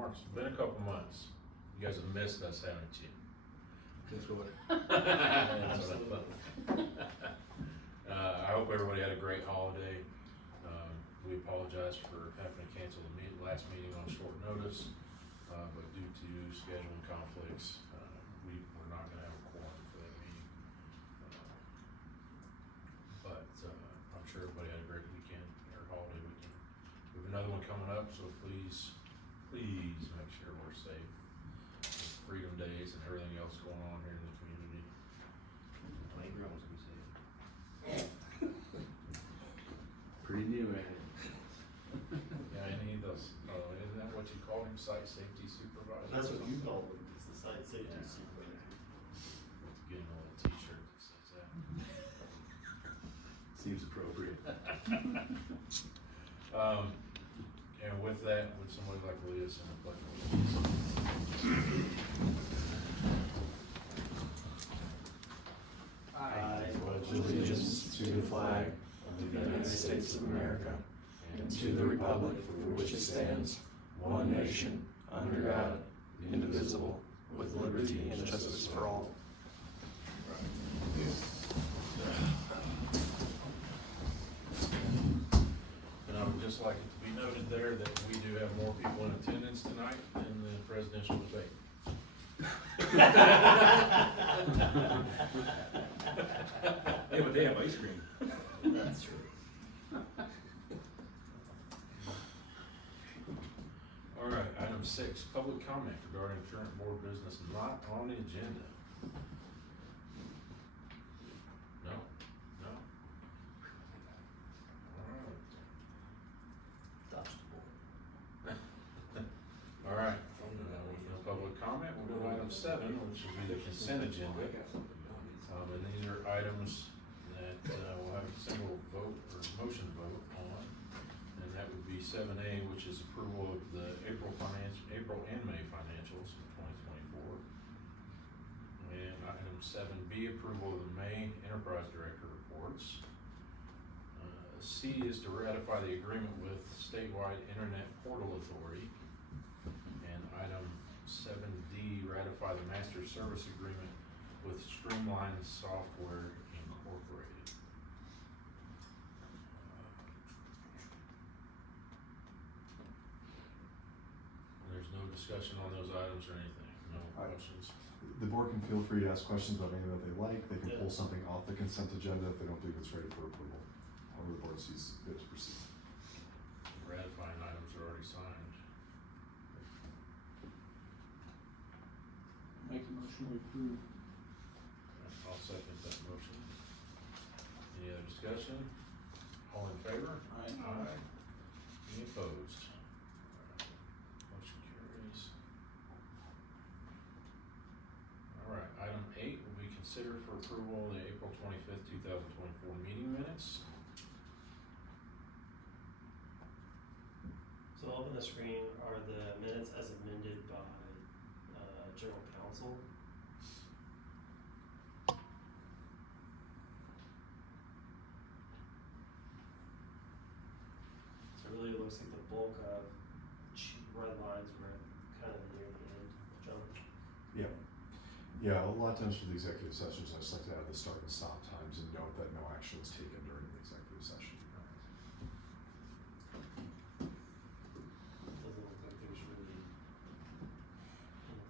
Mark, it's been a couple months. You guys have missed us, haven't you? Guess what? That's what I thought. I hope everybody had a great holiday. We apologize for having to cancel the last meeting on short notice, but due to scheduling conflicts, we're not gonna have a quorum for that meeting. But I'm sure everybody had a great weekend, or holiday weekend. We have another one coming up, so please make sure we're safe. With Freedom Days and everything else going on here in the community. Playgrounds we say. Pretty new, ain't it? Yeah, any of those, isn't that what you call him, site safety supervisor? That's what you call it, it's the site safety Yeah. supervisor. Getting a little t-shirt that says that. Seems appropriate. And with that, would somebody like to lead us in the pledge of allegiance? I pledge allegiance to the flag of the United States of America and to the republic for which it stands, one nation, under God, indivisible, with liberty and justice for all. And I would just like it to be noted there that we do have more people in attendance tonight than the presidential debate. Yeah, but they have ice cream. That's true. All right, item 6, public comment regarding current board business not on the agenda. No? No? Dodged the bullet. All right, with no public comment, we'll go to item 7, which will be the consent agenda. And these are items that we'll have a single vote or motion vote on. And that would be 7A, which is approval of the April and May financials of 2024. And item 7B, approval of the May Enterprise Director reports. C is to ratify the agreement with Statewide Internet Portal Authority. And item 7D, ratify the master service agreement with Streamline Software Incorporated. There's no discussion on those items or anything, no questions? The board can feel free to ask questions about anything that they like. They can Yeah. pull something off the consent agenda if they don't believe it's ready for approval. However the board sees fit to proceed. Ratifying items are already signed. Make a motion to approve. I'll second that motion. Any other discussion? All in favor? Aye. Aye. Any opposed? Motion carries. All right, item 8 will be considered for approval the April 25th, 2024 meeting minutes. So up on the screen are the minutes as amended by, general counsel. So it really looks like the bulk of red lines were kind of near the end, John. Yeah. Yeah, a lot of times for the executive sessions, I just like to add the start and stop times and note that no action was taken during the executive session. Doesn't look like there's really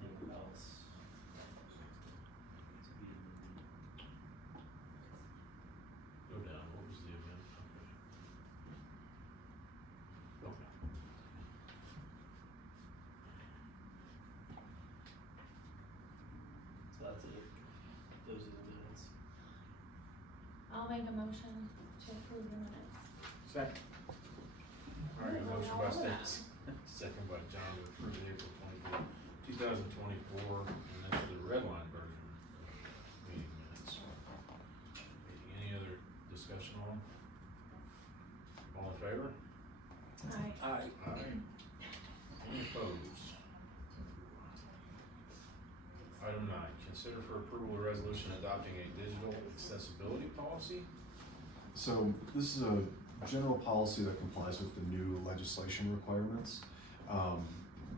anything else to be. Go down, what was the event? Okay. So that's it. Those are the minutes. I'll make a motion to approve the minutes. Second. All right, a motion by Stacy, second by John to approve the April 25th, 2024, and that's the red line version of meeting minutes. Any other discussion on them? All in favor? Aye. Aye. Aye. Any opposed? Item 9, consider for approval a resolution adopting a digital accessibility policy. So this is a general policy that complies with the new legislation requirements.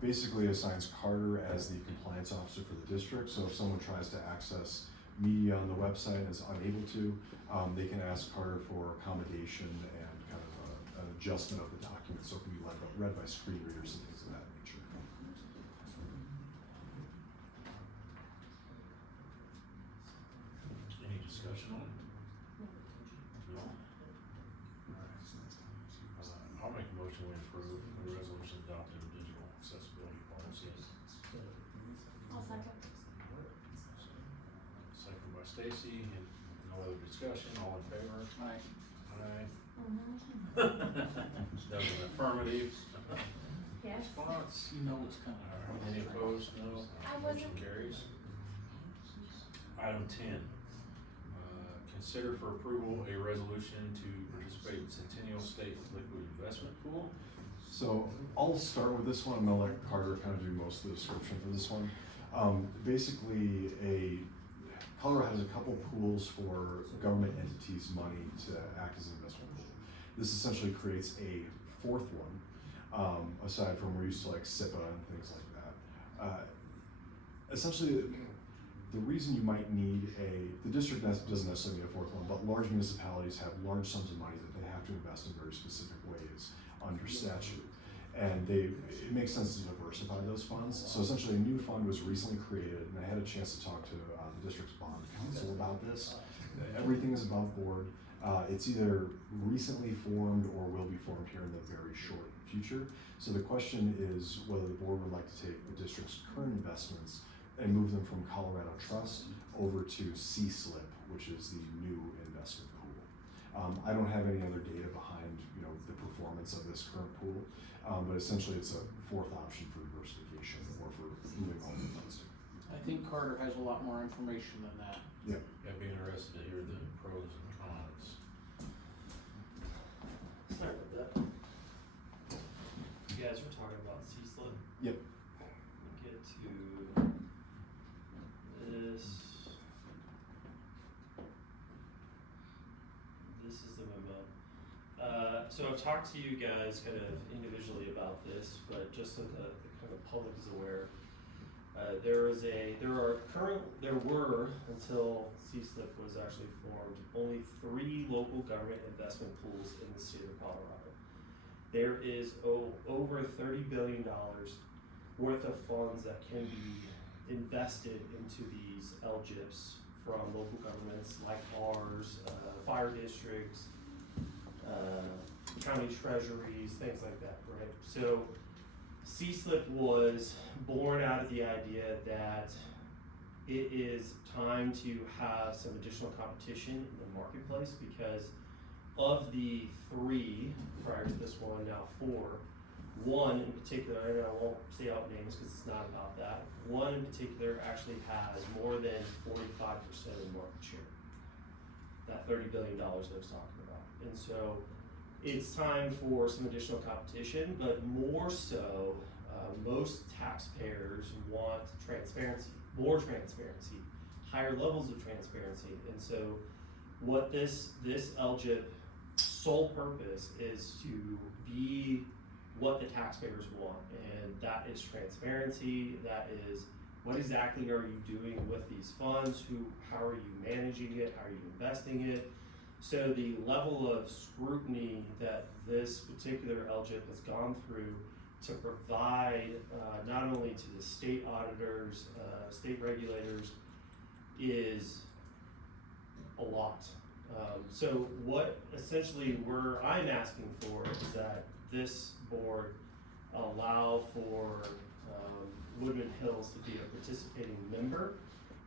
basically assigns Carter as the compliance officer for the district. So if someone tries to access media on the website and is unable to, they can ask Carter for accommodation and kind of an adjustment of the document so it can be read by screen readers and things of that nature. Any discussion on it? No? I'll make a motion we approve the resolution adopting the digital accessibility policy. I'll second. Second by Stacy, and no other discussion, all in favor? Aye. Aye. Mm-hmm. That was an affirmative Yes. response. You know it's coming. Alright, any opposed? No. I Motion wasn't- carries. Item 10, consider for approval a resolution to participate in Centennial State Liquid Investment Pool. So I'll start with this one. I'm gonna let Carter kind of do most of the description for this one. Basically, Colorado has a couple pools for government entities' money to act as an investment pool. This essentially creates a fourth one, aside from we're used to like SIPA and things like that. Essentially, the reason you might need the district doesn't necessarily need a fourth one, but large municipalities have large sums of money that they have to invest in very specific ways under statute. And it makes sense to diversify those funds. So essentially a new fund was recently created, and I had a chance to talk to the district's bond counsel about this. Everything is above board. It's either recently formed or will be formed here in the very short future. So the question is whether the board would like to take the district's current investments and move them from Colorado Trust over to C-SLIP, which is the new investment pool. I don't have any other data behind, the performance of this current pool, but essentially it's a fourth option for diversification or for moving all the funds. I think Carter has a lot more information than that. Yeah. I'd be interested to hear the pros and cons. Sorry about that. You guys were talking about C-SLIP. Yep. Get to this. This is the memo. So I've talked to you guys kind of individually about this, but just so the kind of public is aware, there were, until C-SLIP was actually formed, only 3 local government investment pools in the state of Colorado. There is over $30 billion worth of funds that can be invested into these LGIPs from local governments like ours, fire districts, county treasuries, things like that, right? So C-SLIP was born out of the idea that it is time to have some additional competition in the marketplace because of the 3 prior to this one, now 4, one in particular, and I won't say out names because it's not about that, one in particular actually has more than 45% of market share. That $30 billion that I was talking about. And so it's time for some additional competition, but more so, most taxpayers want transparency, more transparency, higher levels of transparency. And so what this LGIP sole purpose is to be what the taxpayers want, and that is transparency, that is what exactly are you doing with these funds, how are you managing it, how are you investing it. So the level of scrutiny that this particular LGIP has gone through to provide not only to the state auditors, state regulators, is a lot. So what essentially I'm asking for is that this board allow for Woodman Hills to be a participating member.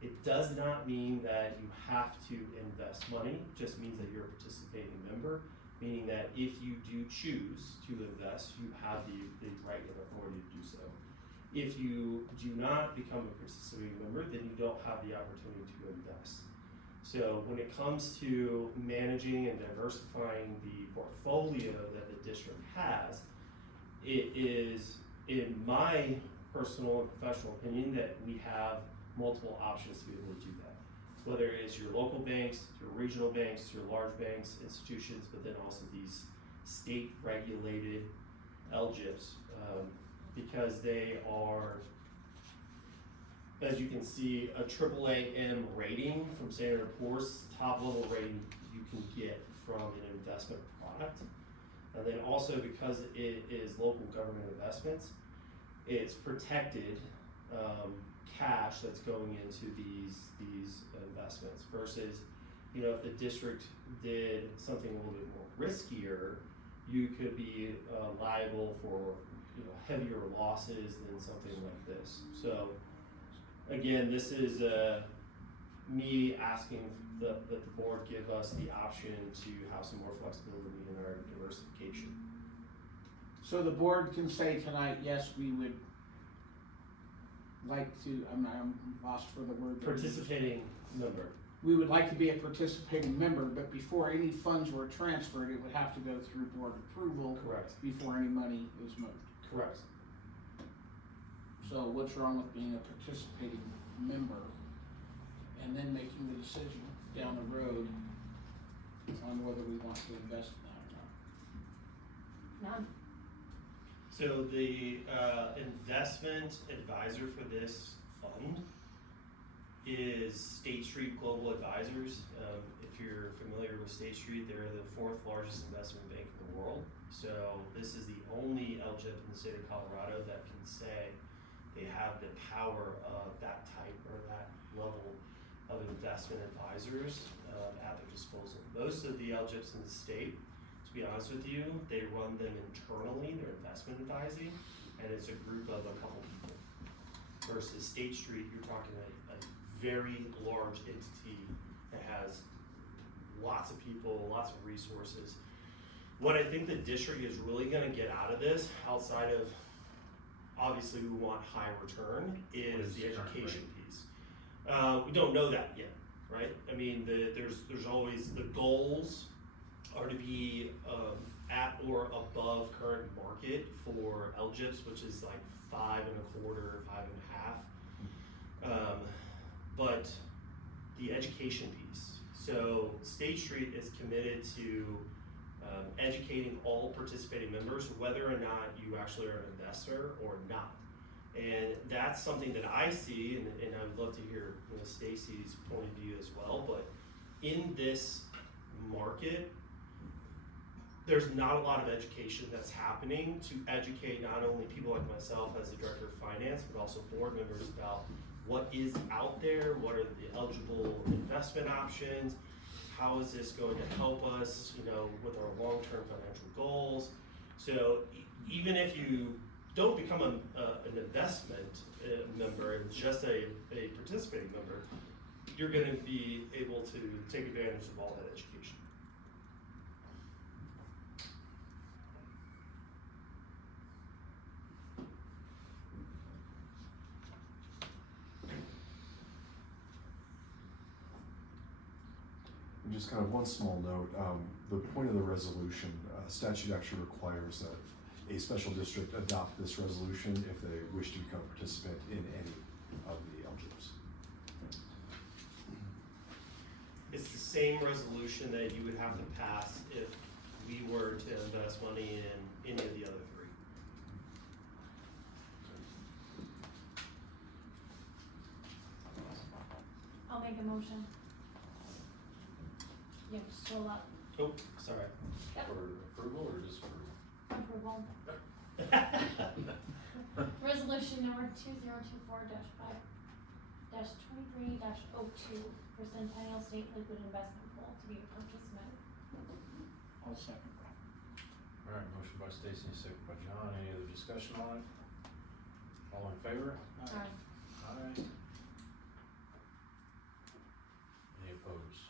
It does not mean that you have to invest money, it just means that you're a participating member, meaning that if you do choose to invest, you have the right and authority to do so. If you do not become a participating member, then you don't have the opportunity to invest. So when it comes to managing and diversifying the portfolio that the district has, it is, in my personal and professional opinion, that we have multiple options to be able to do that. Whether it is your local banks, your regional banks, your large banks, institutions, but then also these state regulated LGIPs. because they are, as you can see, a AAA rating from Standard & Poor's, top level rating you can get from an investment product. And then also because it is local government investments, it's protected cash that's going into these investments versus, you know, if the district did something a little bit more riskier, you could be liable for, you know, heavier losses than something like this. So again, this is me asking that the board give us the option to have some more flexibility in our diversification. So the board can say tonight, yes, we would like to, I'm lost for the word. that we used. Participating member. We would like to be a participating member, but before any funds were transferred, it would have to go through board approval Correct. before any money was moved. Correct. So what's wrong with being a participating member and then making the decision down the road on whether we want to invest in that or not? None. So the investment advisor for this fund is State Street Global Advisors. If you're familiar with State Street, they're the 4th largest investment bank in the world. So this is the only LGIP in the state of Colorado that can say they have the power of that type or that level of investment advisors at their disposal. Most of the LGIPs in the state, to be honest with you, they run them internally, they're investment advising, and it's a group of a couple people. Versus State Street, you're talking a very large entity that has lots of people, lots of resources. What I think the district is really gonna get out of this, outside of, obviously we want high return, is the education piece. We don't know that yet, right? I mean, there's always, the goals are to be at or above current market for LGIPs, which is like 5.25, 5.5. But the education piece. So State Street is committed to educating all participating members, whether or not you actually are an investor or not. And that's something that I see, and I would love to hear, you know, Stacy's point of view as well. But in this market, there's not a lot of education that's happening to educate not only people like myself as the director of finance, but also board members about what is out there, what are the eligible investment options, how is this going to help us, you know, with our long-term financial goals. So even if you don't become an investment member and just a participating member, you're going to be able to take advantage of all that education. And just kind of one small note, the point of the resolution, statute actually requires that a special district adopt this resolution if they wish to become a participant in any of the LGIPs. It's the same resolution that you would have to pass if we were to invest money in any of the other three. I'll make a motion. You have to scroll up. Oh, sorry. Yep, For approval or disapproval? approval. Resolution number 2024-5-23-02 for Centennial State Liquid Investment Pool to be a participant. I'll second that. All right, motion by Stacy, second by John. Any other discussion on it? All in favor? Aye. Aye. Any opposed?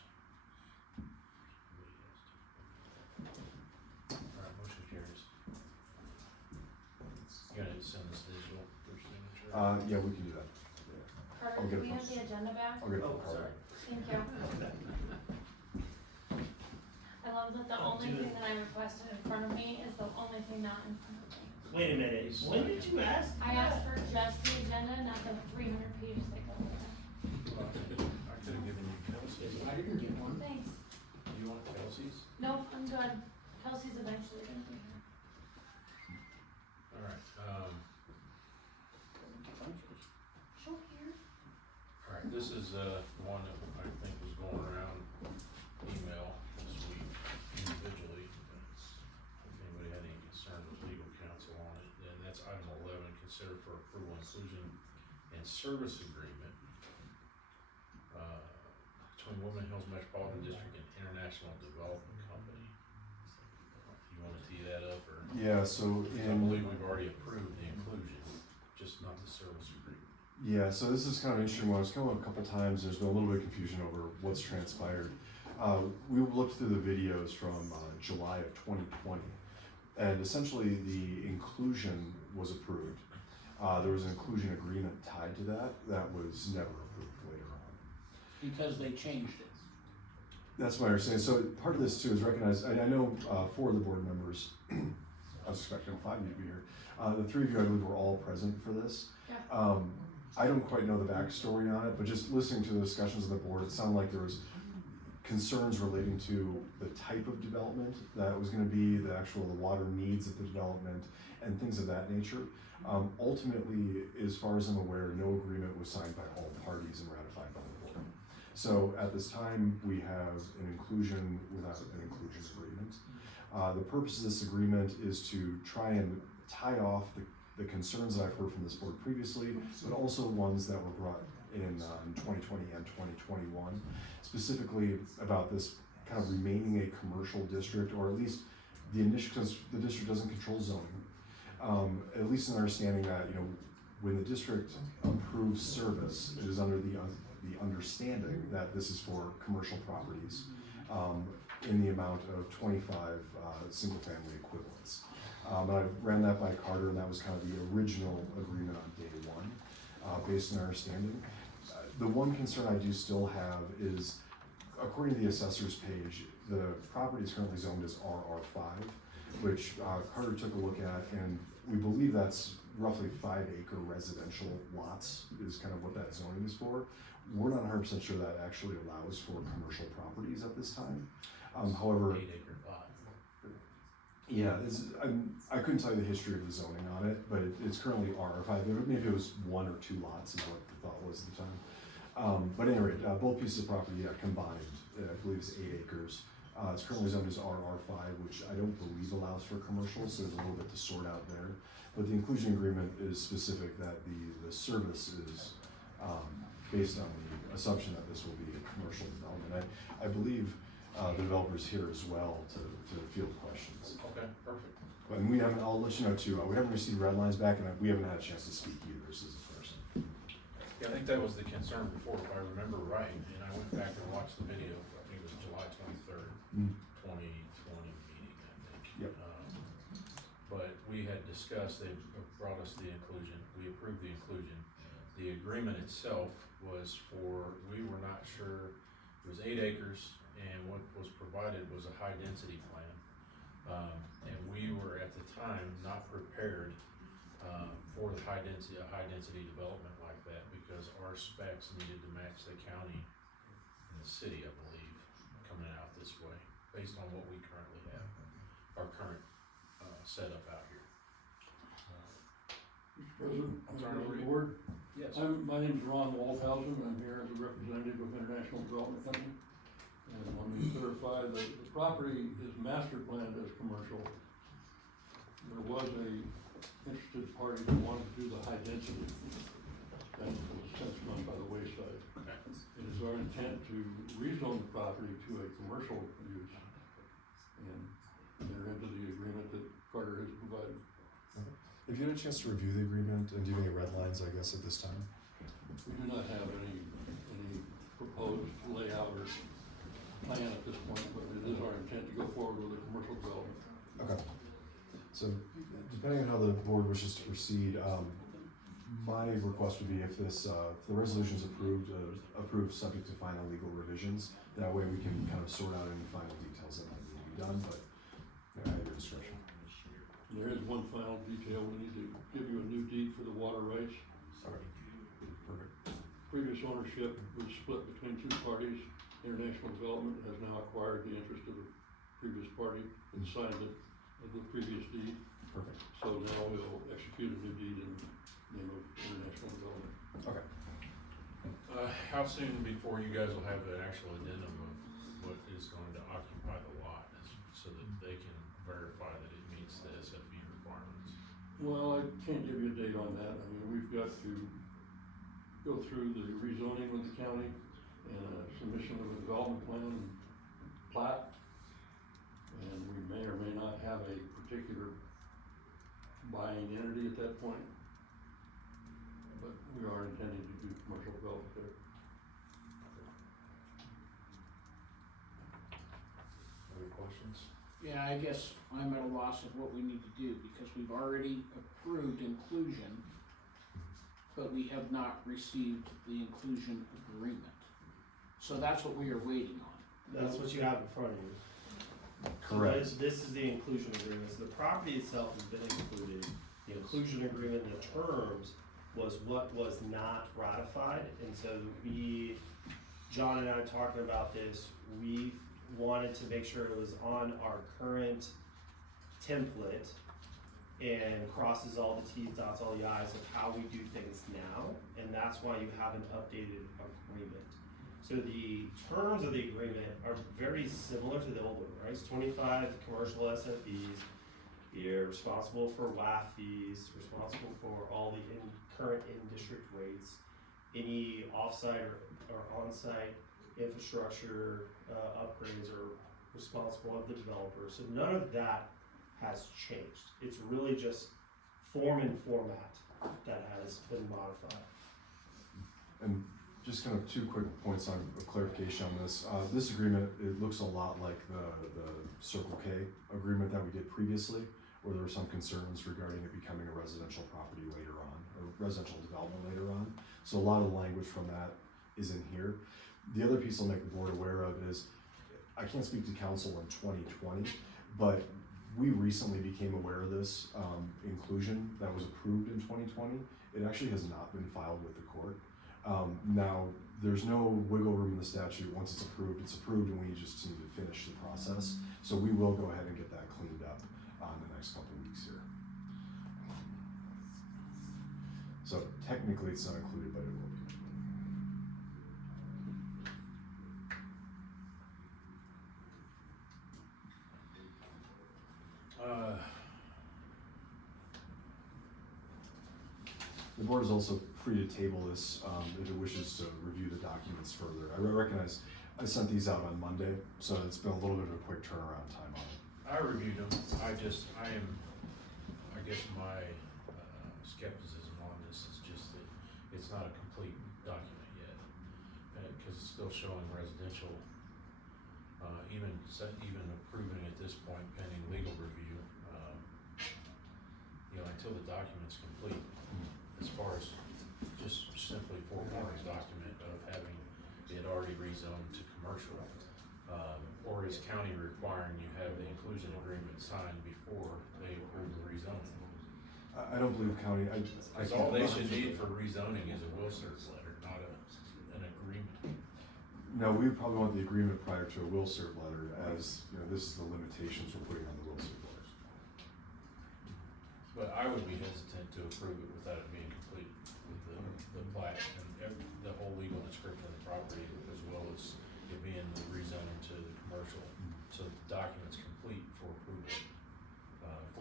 All right, motion carries. You gotta send this digital for signature? Yeah, we can do that. Carter, I'll do get we it have from- the agenda back? I'll get it Oh, from Carter. sorry. Thank you. I love that the only thing that I requested in front of me is the only thing not in front of me. Wait a minute, when did you ask? I asked for just the agenda, not the 300 pages that go with it. Well, I could've given you Kelsey's. I didn't get one. Thanks. You want Kelsey's? Nope, I'm good. Kelsey's eventually gonna be here. All right, is, the one that I think was going around email this week individually. If anybody had any concerns with legal counsel on it, then that's item 11, consider for approval inclusion and service agreement, between Woodland Hills Metropolitan District and International Development Company. You wanna tee that up, or? Yeah, so 'Cause I believe we've already approved the inclusion, just not the service agreement. Yeah, so this is kind of an interesting one. It's come up a couple times. There's been a little bit of confusion over what's transpired. We looked through the videos from July of 2020, and essentially the inclusion was approved. There was an inclusion agreement tied to that was never approved later on. Because they changed it. That's my understanding. So part of this too is recognized, I know 4 of the board members, I was expecting 5 of you to be here. The 3 of you, I believe, were all present for this. Yeah. I don't quite know the backstory on it, but just listening to the discussions of the board, it sounded like there was concerns relating to the type of development that was gonna be, the water needs of the development, and things of that nature. Ultimately, as far as I'm aware, no agreement was signed by all parties and ratified by the board. So at this time, we have an inclusion without an inclusion agreement. The purpose of this agreement is to try and tie off the concerns that I've heard from this board previously, but also ones that were brought in 2020 and 2021, specifically about this kind of remaining a commercial district, or at least the initial, because the district doesn't control zoning. At least an understanding that, when the district approves service, it is under the understanding that this is for commercial properties, in the amount of 25 single-family equivalents. I ran that by Carter, and that was kind of the original agreement on day one, based on our understanding. The one concern I do still have is, according to the assessor's page, the property is currently zoned as RR5, which Carter took a look at, and we believe that's roughly 5-acre residential lots is kind of what that zoning is for. We're not 100% sure that actually allows for commercial properties at this time. However, 8-acre lot. yeah, I couldn't tell you the history of the zoning on it, but it's currently RR5. Maybe it was 1 or 2 lots is what the thought was at the time. But anyway, both pieces of property combined, I believe is 8 acres. It's currently zoned as RR5, which I don't believe allows for commercial, so there's a little bit to sort out there. But the inclusion agreement is specific that the service is based on the assumption that this will be a commercial development. I believe the developer's here as well to field questions. Okay, perfect. And I'll let you know too, we haven't received red lines back, and we haven't had a chance to speak either, this is the first. Yeah, I think that was the concern before, if I remember right, and I went back and watched the video, I think it was July 23rd, 2020 meeting, I think. Yep. But we had discussed, they brought us the inclusion, we approved the inclusion. The agreement itself was we were not sure, it was 8 acres, and what was provided was a high-density plan. And we were at the time not prepared for a high density development like that, because our specs needed to match the county and the city, I believe, coming out this way, based on what we currently have, our current setup out here. Mr. President, Sorry, members of Lee. the board. Yes. My name is Ron Waldhausen. I'm here as a representative of International Development Company. And let me clarify that the property is master planned as commercial. There was a interested party that wanted to do the high density. That was since gone by the wayside. Okay. It is our intent to rezone the property to a commercial use and enter into the agreement that Carter has provided. If you had a chance to review the agreement, and do you have any red lines, I guess, at this time? We do not have any proposed layout or plan at this point, but it is our intent to go forward with a commercial development. Okay. So depending on how the board wishes to proceed, my request would be if the resolution is approved subject to final legal revisions, that way we can kind of sort out any final details that might need to be done, but at your discretion. There is one final detail. We need to give you a new deed for the water rights. Okay. Perfect. Previous ownership was split between 2 parties. International Development has now acquired the interest of the previous party and signed it of the previous deed. Perfect. So now we'll execute a new deed in the name of International Development. Okay. How soon before you guys will have the actual addendum of what is going to occupy the lot, so that they can verify that it meets the SFE requirements? Well, I can't give you a date on that. I mean, we've got to go through the rezoning with the county and a submission of a development plan and plat. And we may or may not have a particular buying entity at that point. But we are intending to do commercial development there. Other questions? Yeah, I guess I'm at a loss of what we need to do, because we've already approved inclusion, but we have not received the inclusion agreement. So that's what we are waiting on. That's what you have in front of you. Correct. So this is the inclusion agreement, so the property itself has been included, the inclusion agreement, the terms was what was not ratified, and so John and I talking about this, we wanted to make sure it was on our current template and crosses all the T's, dots all the I's of how we do things now, and that's why you have an updated agreement. So the terms of the agreement are very similar to the old one, right? It's 25 commercial SFEs, you're responsible for WAF fees, responsible for all the current in-district rates, any off-site or on-site infrastructure upgrades are responsible of the developer. So none of that has changed. It's really just form and format that has been modified. And just kind of 2 quick points of clarification on this. This agreement, it looks a lot like the Circle K agreement that we did previously, where there were some concerns regarding it becoming a residential property later on, or residential development later on. So a lot of the language from that is in here. The other piece I'll make the board aware of is, I can't speak to council in 2020, but we recently became aware of this inclusion that was approved in 2020. It actually has not been filed with the court. Now, there's no wiggle room in the statute. Once it's approved, and we just need to finish the process. So we will go ahead and get that cleaned up in the next couple of weeks here. So technically it's not included, but it will be. The board is also free to table this if it wishes to review the documents further. I recognize I sent these out on Monday, so it's been a little bit of a quick turnaround time on it. I reviewed them. I guess my skepticism on this is just that it's not a complete document yet, because it's still showing residential. Even approving at this point pending legal review, until the document's complete, as far as just simply forewarning document of having it already rezoned to commercial, or is county requiring you have the inclusion agreement signed before they approve the rezoning? I don't believe county, Because all they should need for rezoning is a will serve letter, not an agreement. No, we probably want the agreement prior to a will serve letter, as, this is the limitations we're putting on the will serve letters. But I would be hesitant to approve it without it being complete with the plat and the whole legal description of the property, as well as it being rezoned to the commercial, so the document's complete for approval.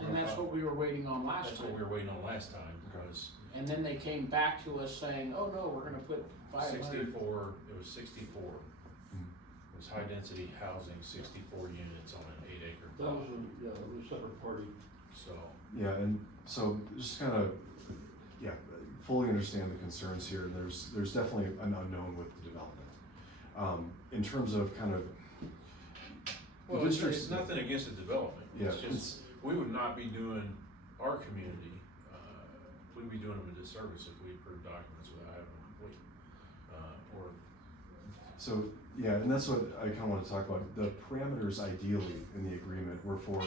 And that's what we were waiting on last That's what time. we were waiting on last time, because And then they came back to us saying, oh no, we're gonna put 500. 64, it was 64. It was high density housing, 64 units on an 8-acre That plot. was it was a separate party. So, Yeah, and so just kind of, fully understand the concerns here. There's definitely an unknown with the development. In terms of kind of, well, it's nothing against the development. It's Yeah, just, we would not be doing our community, we'd be doing them a disservice if we approved documents without having them complete. So, yeah, and that's what I kind of want to talk about. The parameters ideally in the agreement were for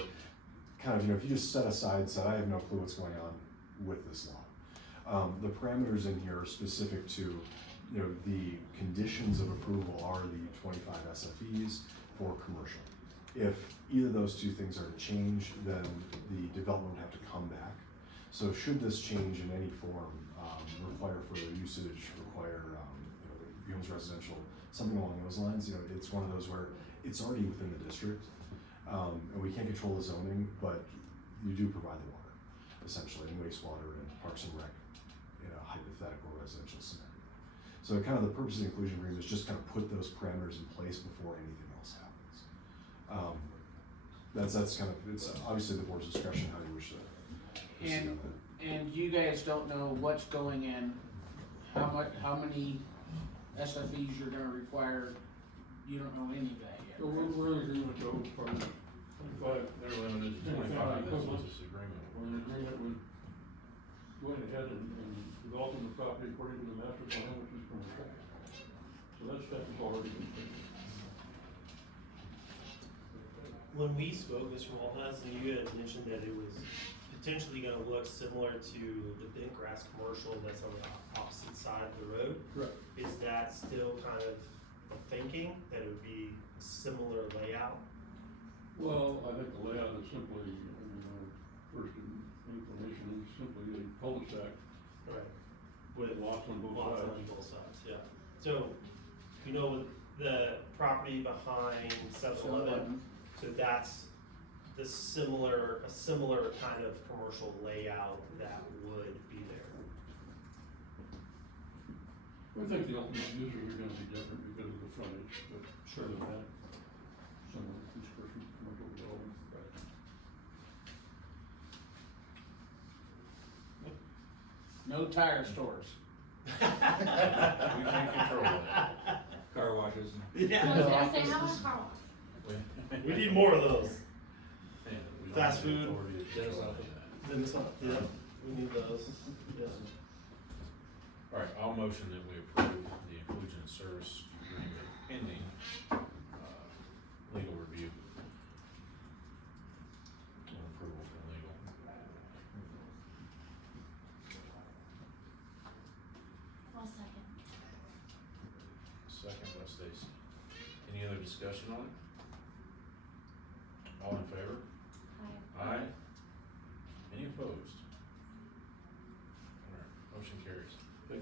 kind of, if you just set aside and said, I have no clue what's going on with this lot. The parameters in here are specific to, the conditions of approval are the 25 SFEs for commercial. If either of those 2 things are to change, then the development would have to come back. So should this change in any form, require further usage, require, becomes residential, something along those lines. You know, it's one of those where it's already within the district, and we can't control the zoning, but you do provide the water, essentially, and wastewater and parks and rec in a hypothetical residential scenario. So kind of the purpose of the inclusion agreement is just kind of put those parameters in place before anything else happens. That's kind of, it's obviously the board's discretion how you wish to proceed on that. And you guys don't know what's going in, how many SFEs you're gonna require, you don't know any of that yet. So we're in agreement though, as far as 25, They're limited to 25, that's what this agreement. we're in agreement with going ahead and developing the property according to the master plan, which is commercial. So that step has already been taken. When we spoke, Mr. Malthouse, and you had mentioned that it was potentially gonna look similar to the bent grass commercial that's on the opposite side of the road. Correct. Is that still kind of a thinking, that it would be a similar layout? Well, I think the layout is simply, first inclination is simply a cul-de-sac Right. with lots on both Lots sides. on both sides, yeah. So, you know, the property behind 7-Eleven, so that's a similar kind of commercial layout that would be there. I think the ultimate users are gonna be different because of the frontage, but Sure. other than that, similar construction, commercial development. No tire stores. We can't control that. Car washes. Yeah. I was gonna say, how about car wash? We need more of those. Yeah, we don't Fast have the food. authority to control that. Yeah, we need those, yeah. All right, I'll motion that we approve the inclusion of service agreement pending, legal review. And approval from legal. I'll second. Second by Stacy. Any other discussion on it? All in favor? Aye. Aye. Any opposed? All right, motion carries.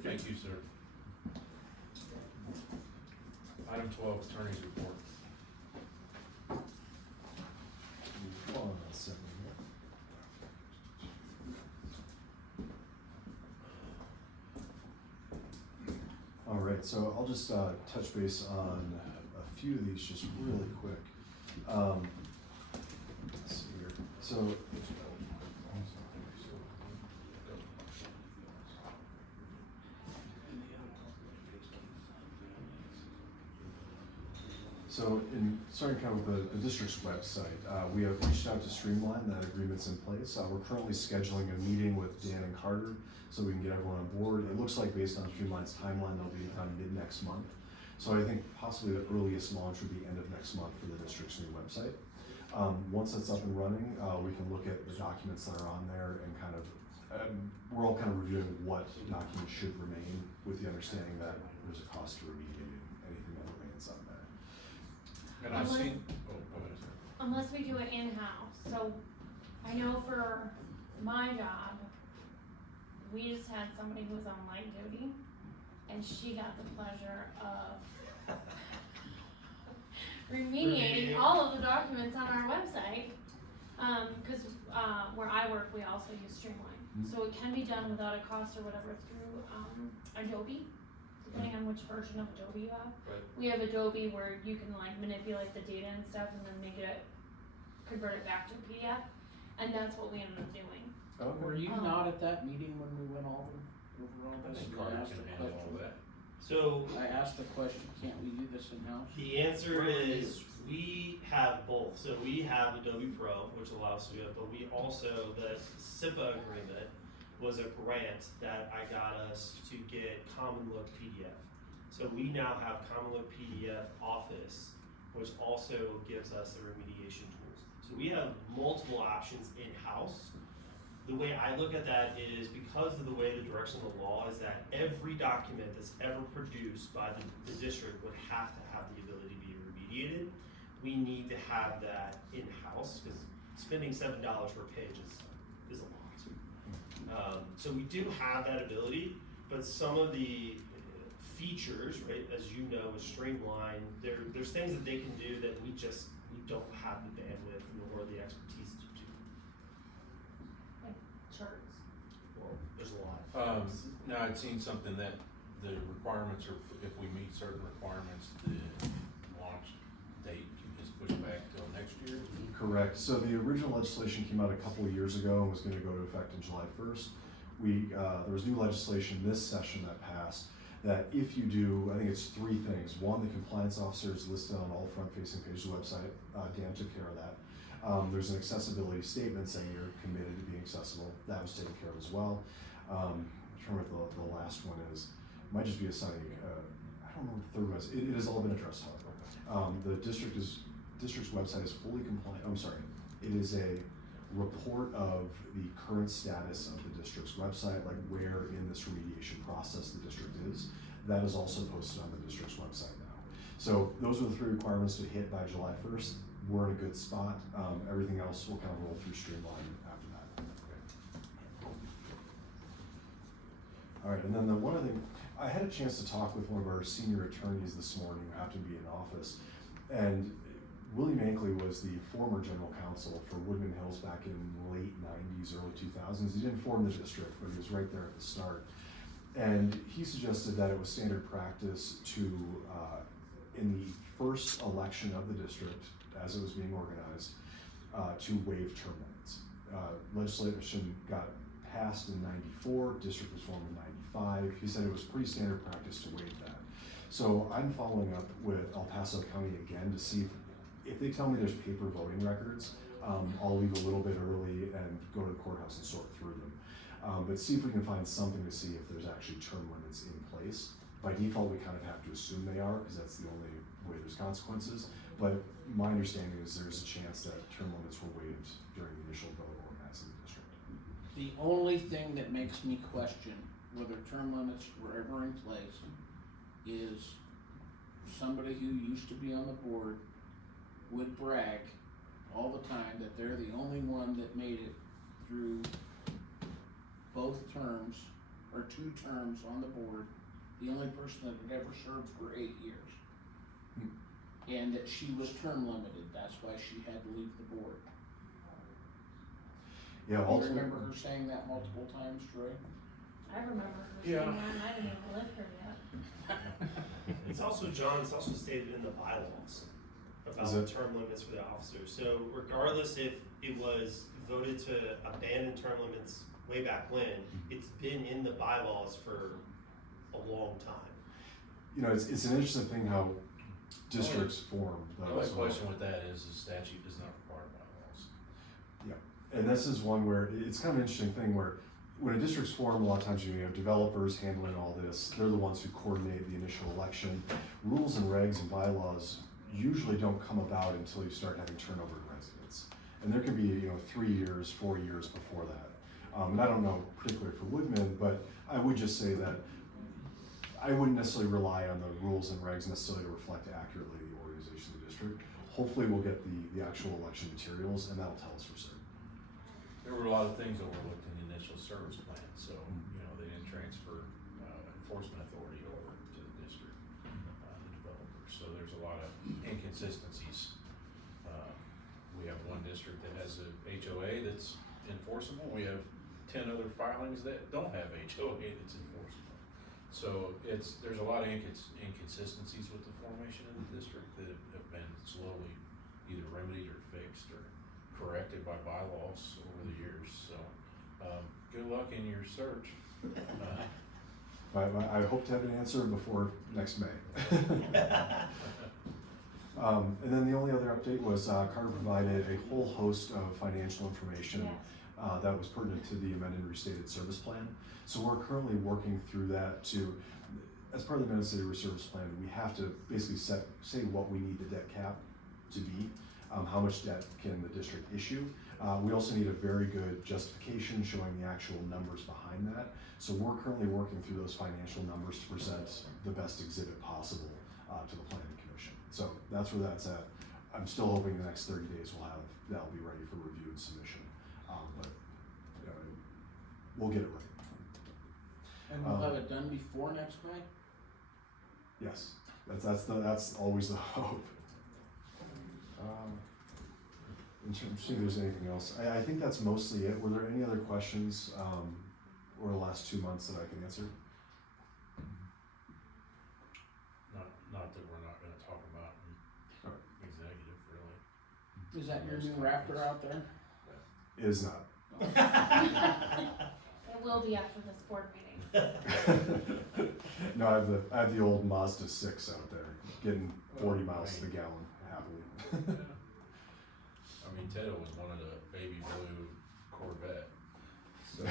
Thank you, sir. Item 12, attorney's report. Hold on a second here. All right, so I'll just touch base on a few of these just really quick. Let's see here. So in starting kind of with the district's website, we have reached out to streamline that agreement's in place. We're currently scheduling a meeting with Dan and Carter so we can get everyone on board. It looks like based on Streamline's timeline, they'll be done mid next month. So I think possibly the earliest launch would be end of next month for the district's new website. Once that's up and running, we can look at the documents that are on there and kind of, we're all kind of reviewing what documents should remain with the understanding that there's a cost to remediating anything that remains on there. And I've Unless- seen, oh, go ahead, sir. Unless we do it in-house, so I know for my job, we just had somebody who was on light duty, and she got the pleasure of remediating all of the documents on our website. Cause, where I work, we also use Streamline, so it can be done without a cost or whatever through, Adobe, depending on which version of Adobe you have. Right. We have Adobe where you can like manipulate the data and stuff and then make it, convert it back to a PDF, and that's what we ended up doing. Were you not at that meeting when we went over all I this? think I Carter asked can the handle all question. that. So, I asked the question, can't we do this in-house? the answer is, we have both. So we have Adobe Pro, which allows us to do it, but we also, the SIPA agreement was a grant that I got us to get Common Look PDF. So we now have Common Look PDF Office, which also gives us the remediation tools. So we have multiple options in-house. The way I look at that is because of the way the direction of the law is that every document that's ever produced by the district would have to have the ability to be remediated. We need to have that in-house because spending $7 per page is a lot. So we do have that ability, but some of the features, right, as you know, with Streamline, there's things that they can do that we don't have the bandwidth nor the expertise to do. Charts. Well, there's a lot. Now I'd seen something that the requirements are, if we meet certain requirements, the launch date is pushed back till next year. Correct. So the original legislation came out a couple of years ago and was going to go to effect in July 1st. There was new legislation this session that passed that if you do, I think it's 3 things. One, the compliance officer is listed on all front-facing pages of the website. Dan took care of that. There's an accessibility statement saying you're committed to being accessible. That was taken care of as well. I'm trying to remember what the last one is. It might just be assigning, I don't know what the third one is. It has all been addressed, however. The district's website is fully compliant. I'm sorry. It is a report of the current status of the district's website, like where in this remediation process the district is. That is also posted on the district's website now. So those are the 3 requirements to hit by July 1st. We're in a good spot. Everything else will kind of roll through Streamline after that. All right, and then the one other thing, I had a chance to talk with one of our senior attorneys this morning who happened to be in office, and Willie Mankley was the former general counsel for Woodman Hills back in late 90s, early 2000s. He didn't form the district, but he was right there at the start. And he suggested that it was standard practice to, in the first election of the district, as it was being organized, to waive term limits. Legislation got passed in 94, district was formed in 95. He said it was pretty standard practice to waive that. So I'm following up with El Paso County again to see if they tell me there's paper voting records, I'll leave a little bit early and go to the courthouse and sort through them. But see if we can find something to see if there's actually term limits in place. By default, we kind of have to assume they are because that's the only way there's consequences. But my understanding is there's a chance that term limits were waived during the initial vote organizing the district. The only thing that makes me question whether term limits were ever in place is somebody who used to be on the board would brag all the time that they're the only one that made it through both terms, or 2 terms on the board, the only person that had ever served for 8 years. And that she was term limited, that's why she had to leave the board. Yeah, You ultimately, remember her saying that multiple times, Troy? I remember her Yeah. saying that, and I didn't even live here yet. It's also, John, it's also stated in the bylaws about Is the it? term limits for the officers. So regardless if it was voted to abandon term limits way back when, it's been in the bylaws for a long time. you know, it's an interesting thing how districts form. The only question with that is the statute does not require bylaws. And this is one where it's kind of an interesting thing where when a district's formed, a lot of times you have developers handling all this. They're the ones who coordinate the initial election. Rules and regs and bylaws usually don't come about until you start having turnover in residents. And there can be, 3 years, 4 years before that. And I don't know particularly for Woodman, but I would just say that I wouldn't necessarily rely on the rules and regs necessarily to reflect accurately the organization of the district. Hopefully we'll get the actual election materials and that'll tell us for certain. There were a lot of things overlooked in the initial service plan, so, they didn't transfer enforcement authority over to the district, the developers, so there's a lot of inconsistencies. We have one district that has a HOA that's enforceable, we have 10 other filings that don't have HOA that's enforceable. So there's a lot of inconsistencies with the formation of the district that have been slowly either remedied or fixed or corrected by bylaws over the years, so, good luck in your search. I hope to have an answer before next May. And then the only other update was Carter provided a whole host of financial information that was pertinent to the amended and restated service plan. So we're currently working through that as part of the amended city service plan, we have to basically say what we need the debt cap to be, how much debt can the district issue. We also need a very good justification showing the actual numbers behind that. So we're currently working through those financial numbers to present the best exhibit possible to the planning commission. So that's where that's at. I'm still hoping the next 30 days that'll be ready for review and submission. But we'll get it right. And we'll have it done before next May? Yes, that's always the hope. In terms, see if there's anything else. I think that's mostly it. Were there any other questions, over the last 2 months that I can answer? Not that we're not gonna talk about in executive, really. Is that your new Raptor out there? It is not. It will be after this board meeting. No, I have the old Mazda 6 out there, getting 40 miles to the gallon happily. I mean, Teddo was one of the baby blue Corvette. So.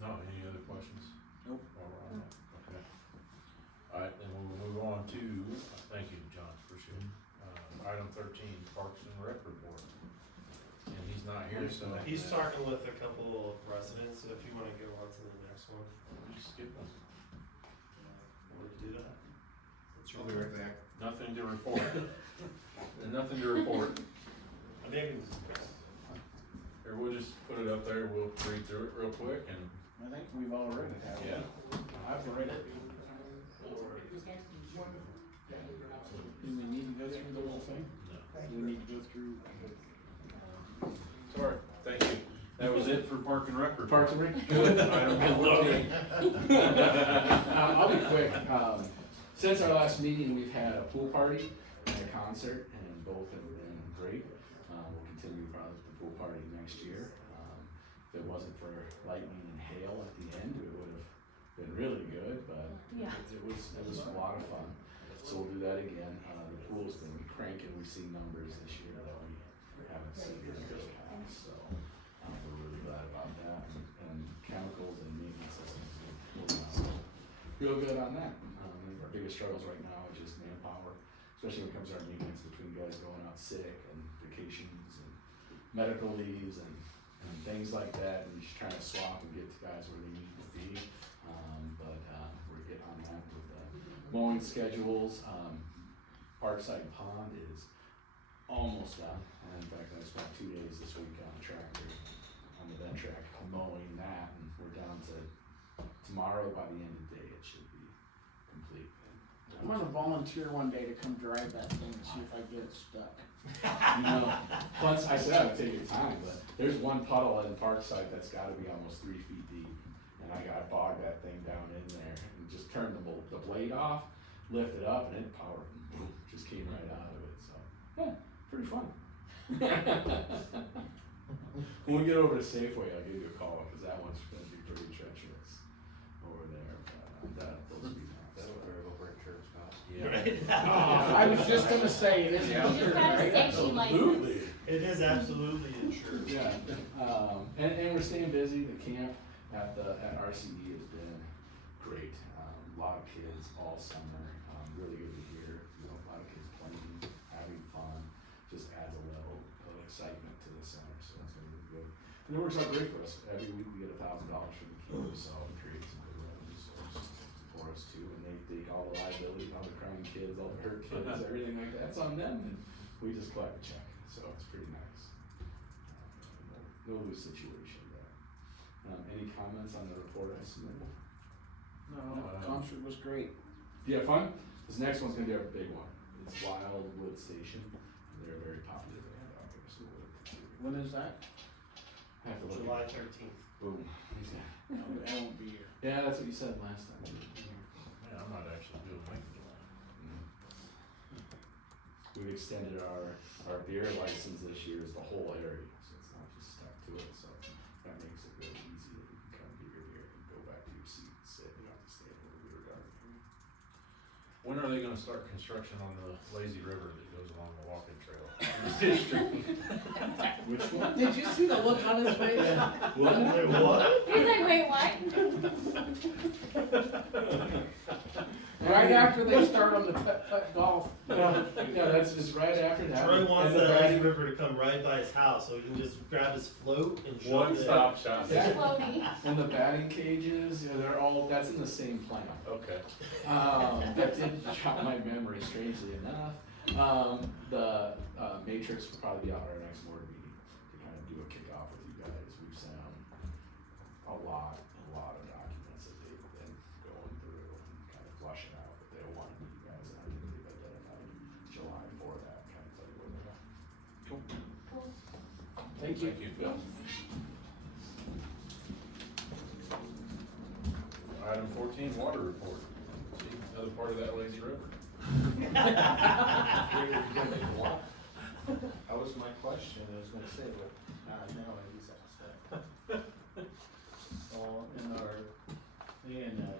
No, any other questions? Nope. While we're on that? Okay. Alright, then we'll move on to, thank you, John, appreciate it. Item 13, Parks and Rec report. And he's not here, so. He's talking with a couple of residents, so if you wanna go on to the next one, Just skip one. we'll do that. I'll be right back. Nothing to report. And nothing to report. I think I can just. Here, we'll just put it up there, we'll read through it real quick and, I think we've all read it, haven't we? yeah. I've read it. Do we need to go through the whole thing? No. Do we need to go through? Sorry, thank you. That was it for Park and Rec report. Parks and Rec? Good. Item 14. I'll be quick. Since our last meeting, we've had a pool party and a concert, and both have been great. We'll continue probably with the pool party next year. If it wasn't for lightning and hail at the end, it would have been really good, but Yeah. it was a lot of fun. So we'll do that again. The pool's been cranking. We've seen numbers this year that we haven't seen in years past, so we're really glad about that. And chemicals and maintenance systems are real good on that. Our biggest struggles right now is just manpower, especially when it comes to our maintenance between guys going out sick and vacations and medical leaves and things like that, and you're just trying to swap and get the guys where they need to be. But we're getting on that with the mowing schedules. Parkside Pond is almost done, and in fact I spent 2 days this week on a tractor, on the vent track, mowing that, and we're down to tomorrow. By the end of the day it should be complete. I'm gonna volunteer one day to come drive that thing and see if I get it stuck. You know, once I said I would take your time, but there's one puddle in Parkside that's gotta be almost 3 feet deep. And I gotta bog that thing down in there and just turn the blade off, lift it up, and it powered, boom, just came right out of it, so, yeah, pretty fun. When we get over to Safeway, I'll give you a call, cause that one's gonna be pretty treacherous over there, but those will be nice. That'll vary over insurance costs. Yeah. I was just gonna say, it is Yeah. You just got a right? safety license. It is absolutely insured. Yeah, and we're staying busy. The camp at RCE has been great. A lot of kids all summer. Really good to hear. You know, a lot of kids playing, having fun. Just adds a level of excitement to the center. So that's gonna be good. And it works out great for us. Every week we get $1,000 from the camp, so it creates some good revenue source for us too. And they take all the liability, all the crying kids, all the hurt kids, everything like that. It's on them, and we just collect the check. So it's pretty nice. No lose situation there. Any comments on the report I submitted? No, Concert was great. You have fun? This next one's gonna be our big one. It's Wildwood Station. They're a very popular band out there, so we'll continue. When is that? I have to look. July 13th. Boom. No, I won't be here. Yeah, that's what you said last time. Yeah, I'm not actually doing anything. We've extended our beer license this year is the whole area, so it's not just stuck to it, so that makes it really easy that you can come get your beer and go back to your seat and sit, you don't have to stay in the beer garden. When are they gonna start construction on the lazy river that goes along the walking trail? in the district? Which one? Did you see the look on his face? What? Wait, what? He's like, wait, what? Right after they start on the putt golf. Yeah, that's just right after that. Troy wants And the that lazy batting- river to come right by his house, so he can just grab his float and shoot One it. stop shop. Yeah. Floaty. And the batting cages, you know, they're all, that's in the same plan. Okay. That did jog my memory strangely enough. The Matrix will probably be out at our next board meeting to kind of do a kickoff with you guys. We've sent them a lot of documents. Thank you. Item 14, water report. See, another part of that lazy river. That was my question, I was gonna say, but, now I just asked that. So, in our,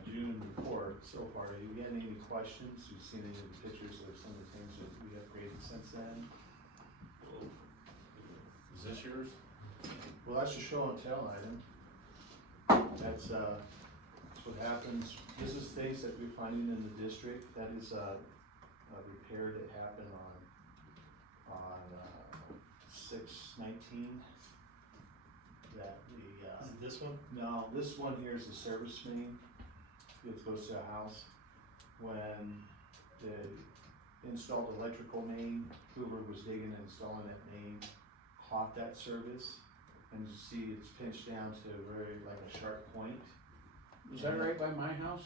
June report so far, have you got any questions? You've seen any of the pictures of some of the things that we upgraded since then? Is this yours? Well, that's a show and tell item. That's what happens, this is things that we're finding in the district, that is a repair that happened on 6/19. That Is it this one? no, this one here is the service main, it goes to a house. When the installed electrical main, whoever was digging and installing that main caught that service, and you see it's pinched down to like a sharp point. Is that right by my house?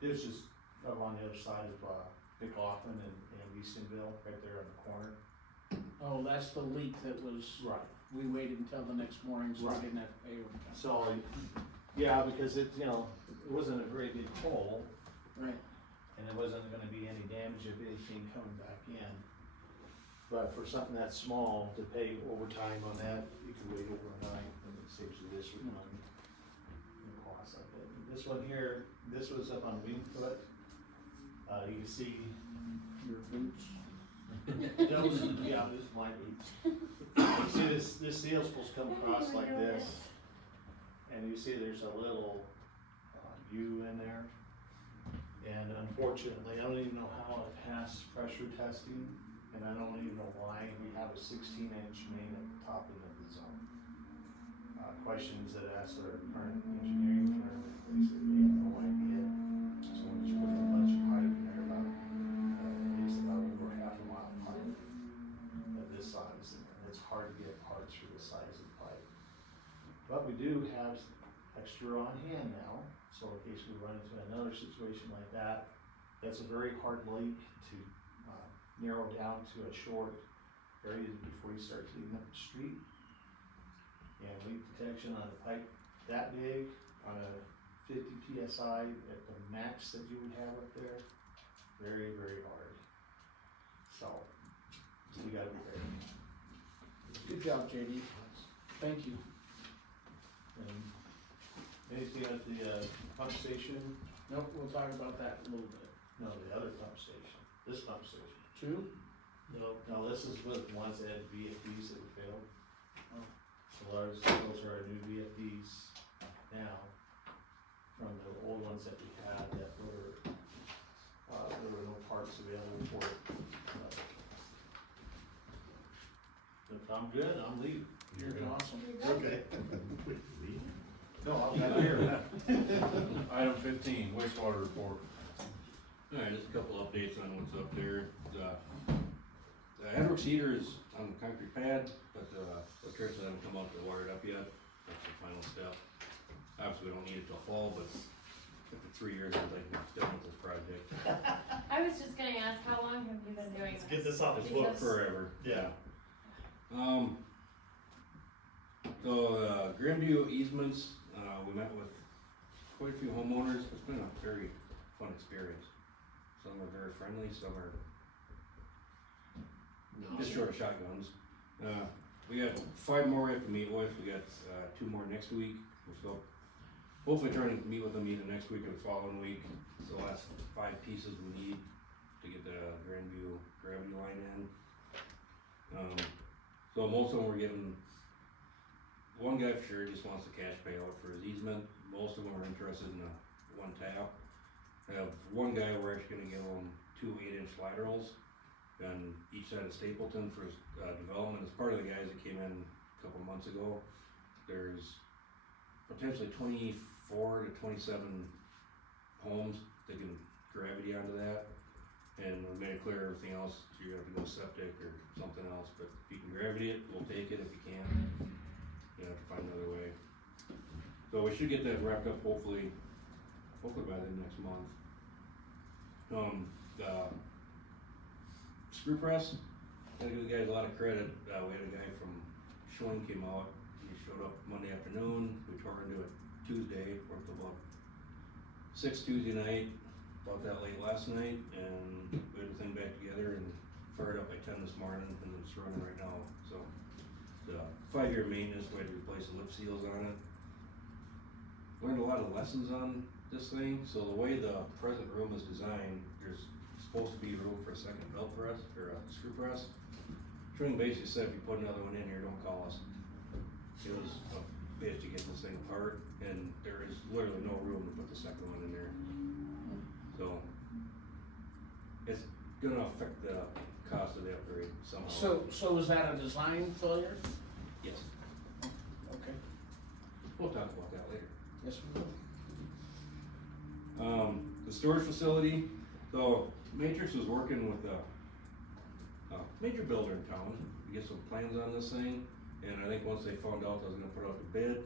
It was just up on the other side of McLaughlin and Eastonville, right there on the corner. Oh, that's the leak that was, Right. we waited until the next morning, so we Right. didn't have to pay overtime. So, yeah, because it wasn't a very big hole, Right. and there wasn't gonna be any damage of anything coming back in. But for something that small, to pay overtime on that, you could wait overnight, and it saves you this money. The cost of it. This one here, this was up on Wingfoot. You can see Your boots. those, yeah, this is my boots. You see this seal's supposed to come across like this, and you see there's a little U in there. And unfortunately, I don't even know how it passed pressure testing, and I don't even know why we have a 16-inch main at the top end of the zone. Questions that I asked our current engineering firm, they said they have no idea. So we just put a bunch of pipe in there about, it's about over half a mile pipe of this size, and it's hard to get parts for this size of pipe. But we do have extra on hand now, so in case we run into another situation like that, that's a very hard leak to narrow down to a short area before you start cleaning up the street. And leak detection on a pipe that big, on a 50 PSI at the max that you would have up there, very, very hard. So, we gotta be ready. Good job, JD. Thank you. And anything at the pump station? Nope, we'll talk about that in a little bit. No, the other pump station, this pump station. Two? No, this is with ones that had VFDs that were failed. Oh. So those are our new VFDs now, from the old ones that we had that were, there were no parts available for it. If I'm good, I'm leaving. You're awesome. Okay. No, I'm not here. Item 15, wastewater report. Alright, just a couple updates on what's up there. The Edwards heater is on the concrete pad, but the electrician hasn't come out to wire it up yet. That's the final step. Obviously, we don't need it till fall, but after 3 years, I think we're still with this project. I was just gonna ask, how long have you been doing this? Let's get this off his book. Forever. Yeah. So, Grandview easements, we met with quite a few homeowners. It's been a very fun experience. Some are very friendly, some are just short of shotguns. We got 5 more we have to meet with. We got 2 more next week. We're still hopefully trying to meet with them either next week or the following week. It's the last 5 pieces we need to get the Grandview gravity line in. So most of them we're getting, one guy for sure just wants the cash payout for his easement. Most of them are interested in the 1 tap. I have one guy we're actually gonna give him 2 8-inch laterals on each side of Stapleton for his development. As part of the guys that came in a couple months ago, there's potentially 24 to 27 homes that can gravity onto that. And we made it clear everything else, you're gonna have to go septic or something else, but if you can gravity it, we'll take it. If you can't, you have to find another way. So we should get that wrapped up hopefully by the next month. The screw press, gotta give the guys a lot of credit. We had a guy from Schwing came out, he showed up Monday afternoon, we tore into it Tuesday, worked till about 6 Tuesday night, about that late last night, and we had the thing back together and fired up by 10 this morning, and it's running right now, so. The 5-year maintenance, we had to replace the lip seals on it. Learned a lot of lessons on this thing, so the way the present room is designed, there's supposed to be room for a second belt press, or a screw press. Schwing basically said, if you put another one in here, don't call us. It was a bitch to get this thing apart, and there is literally no room to put the second one in there. So, it's gonna affect the cost of the upgrade somehow. So was that a design failure? Yes, Okay, we'll talk about that later. yes, we will. The storage facility, so Matrix was working with a major builder in town to get some plans on this thing, and I think once they found out I was gonna put out the bid,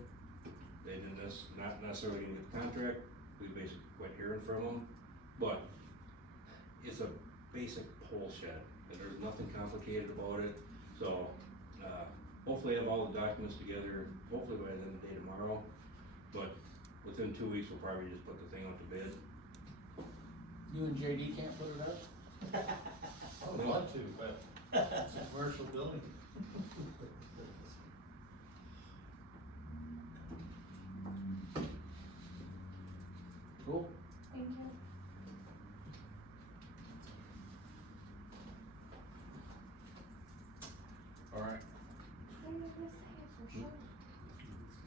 they didn't not necessarily get the contract, we basically quit hearing from them, but it's a basic pole shed, and there's nothing complicated about it, so, hopefully I have all the documents together, hopefully by the end of the day tomorrow, but within 2 weeks, we'll probably just put the thing out to bid. You and JD can't put it up? I would love to, but it's a commercial building. Cool. Thank you. All right,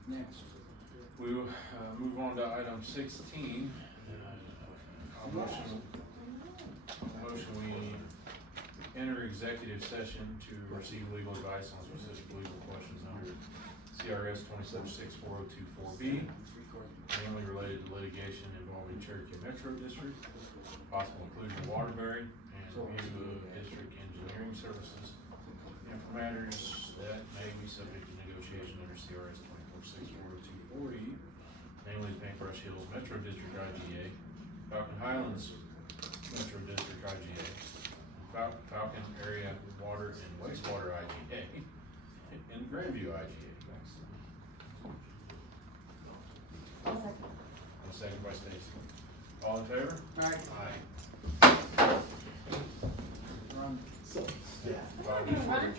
Next. we will, move on to item 16. I'll motion we enter executive session to receive legal advice on specific legal questions under CRS 2764024B, mainly related to litigation involving Cherokee Metro District, possible inclusion of Waterbury, and review of district engineering services, and for matters that may be subject to negotiation under CRS 2464024E, namely Paintbrush Hills Metro District IGA, Falcon Highlands Metro District IGA, Falcon Area Water and Wastewater IGA, and Grandview IGA. And second by Stacy. All in favor? Alright, Aye. run. Bobby, before we